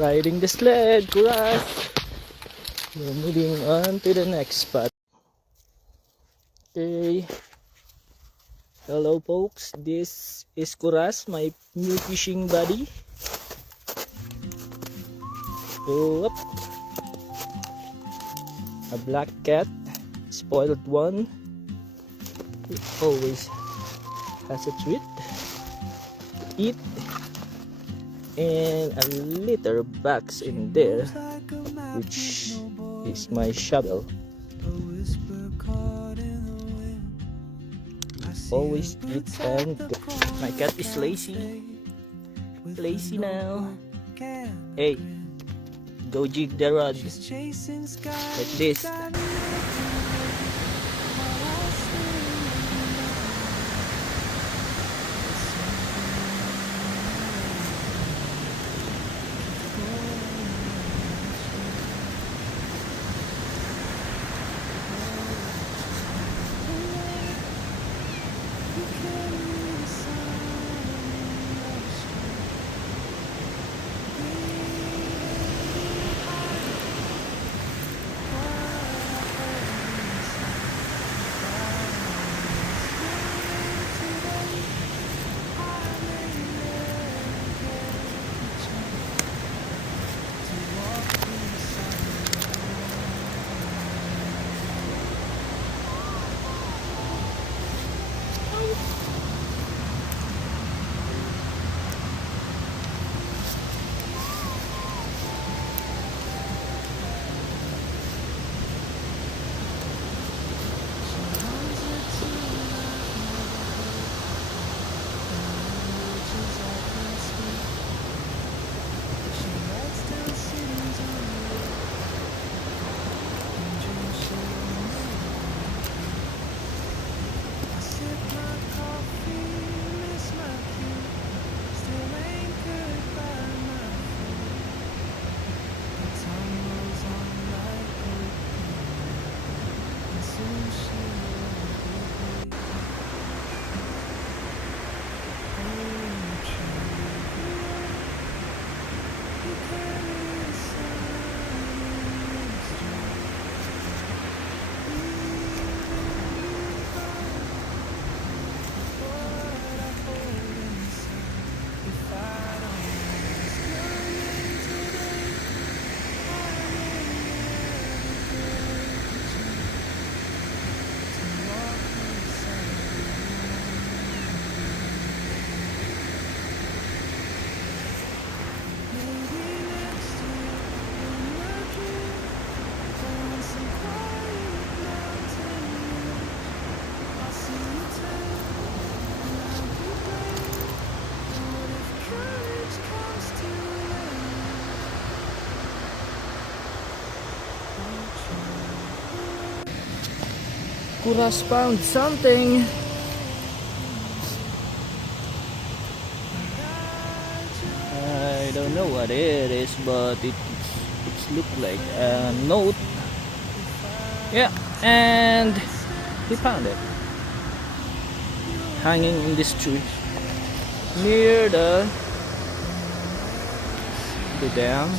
riding the sled, Kuras. We're moving on to the next spot. Okay. Hello folks, this is Kuras, my new fishing buddy. So, up. A black cat, spoiled one. It always has a treat to eat. And a litter box in there, which is my shovel. Always eat and go. My cat is lazy now. Hey, go jig the rod like this. Kuras found something. I don't know what it is, but it's look like a note. Yeah, and he found it hanging in this tree near the dam,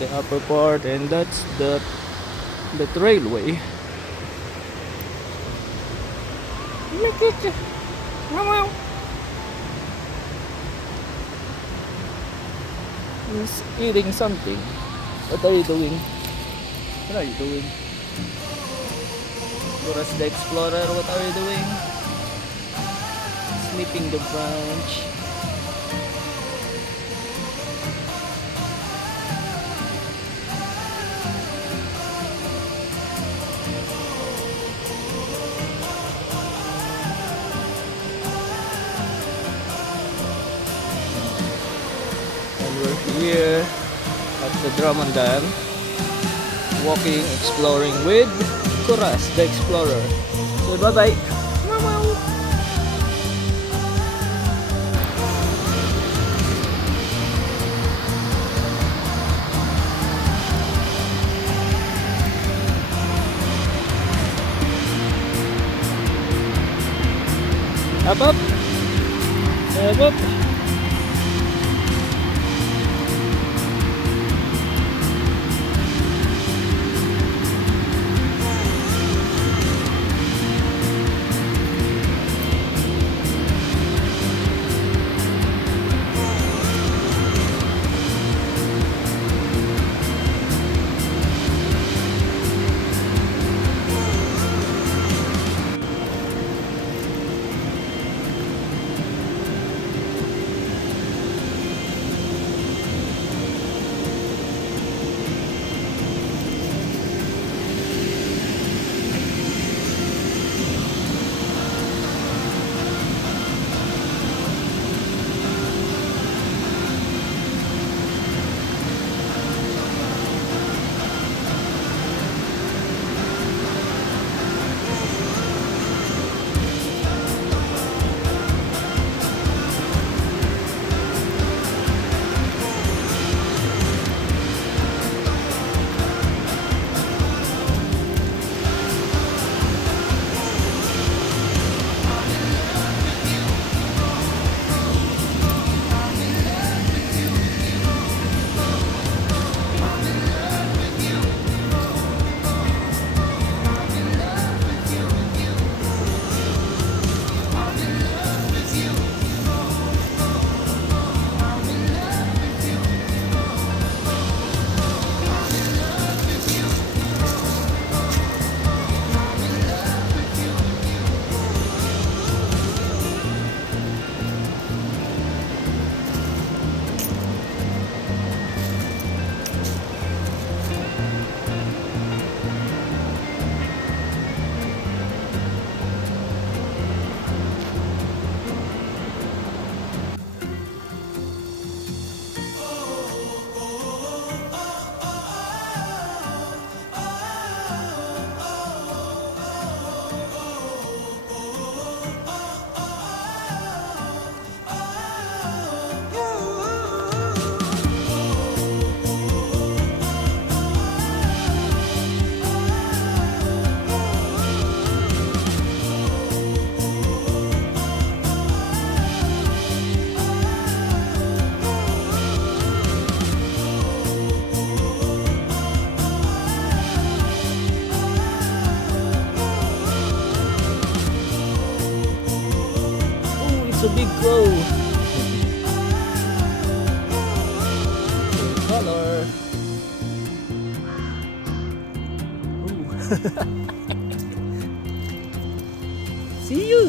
the upper part, and that's the railway. He's eating something. What are you doing? What are you doing? Kuras the Explorer, what are you doing? Snipping the branch. We're here at the Drummond Dam, walking, exploring with Kuras the Explorer. So bye bye. Up up. Up up. It's a big crow. Color. See you.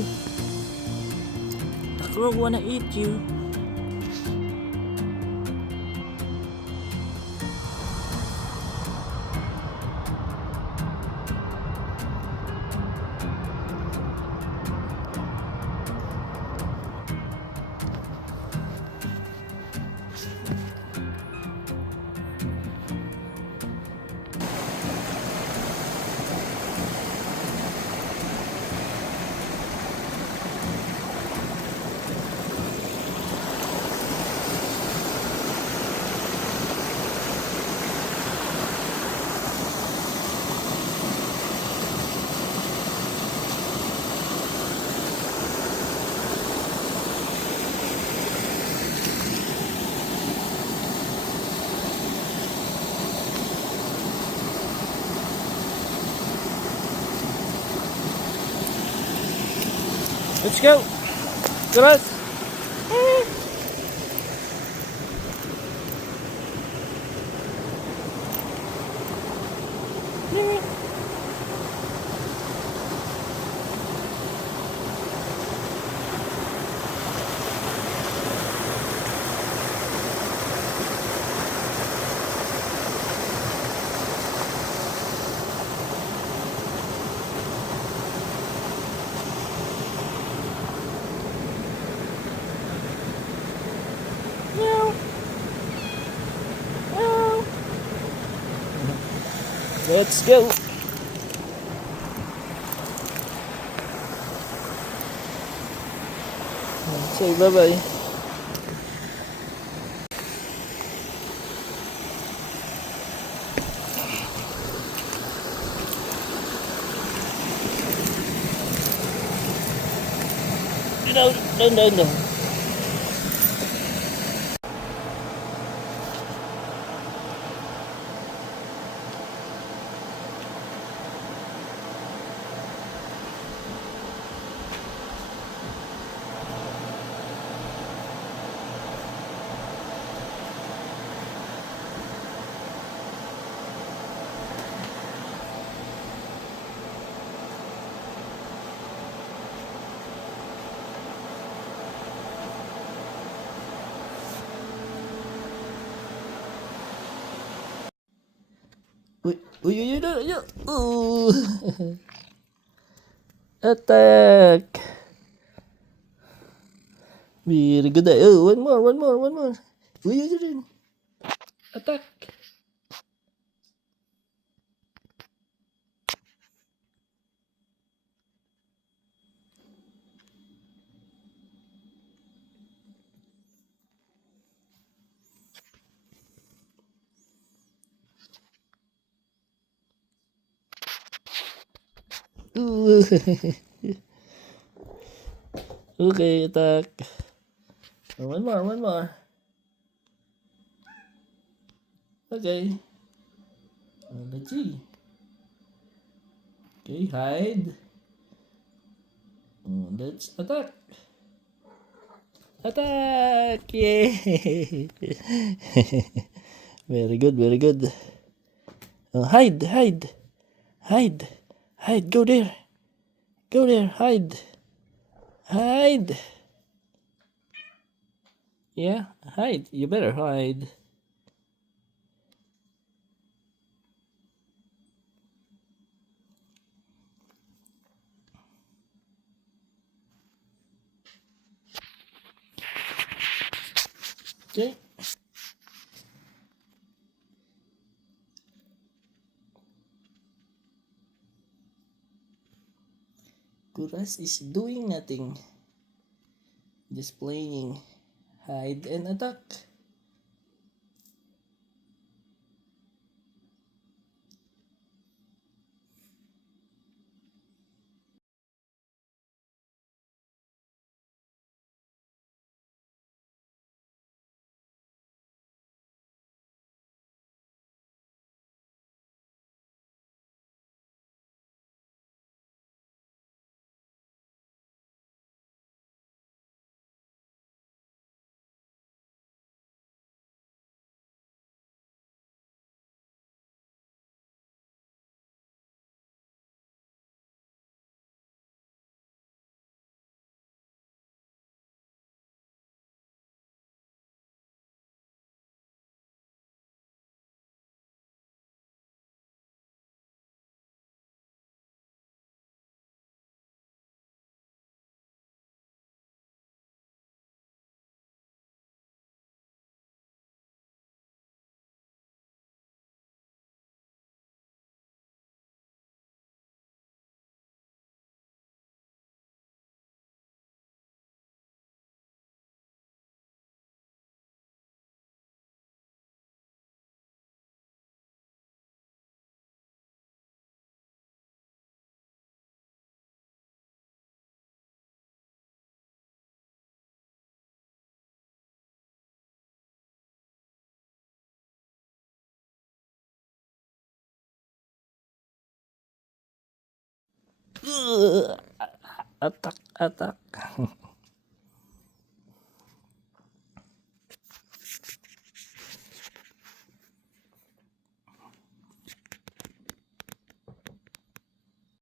A crow wanna eat you. Let's go. Terus. Let's go. Say bye-bye. No. Uy. Attack. Very good. Oh, one more. Uy. Attack. Ooh. Okay, attack. One more. Okay. Let's see. Okay, hide. Let's attack. Attack! Yay! Very good. Hide. Go there. Hide. Yeah, hide. You better hide. Okay. Kuras is doing nothing. Just playing hide and attack. Attack, attack.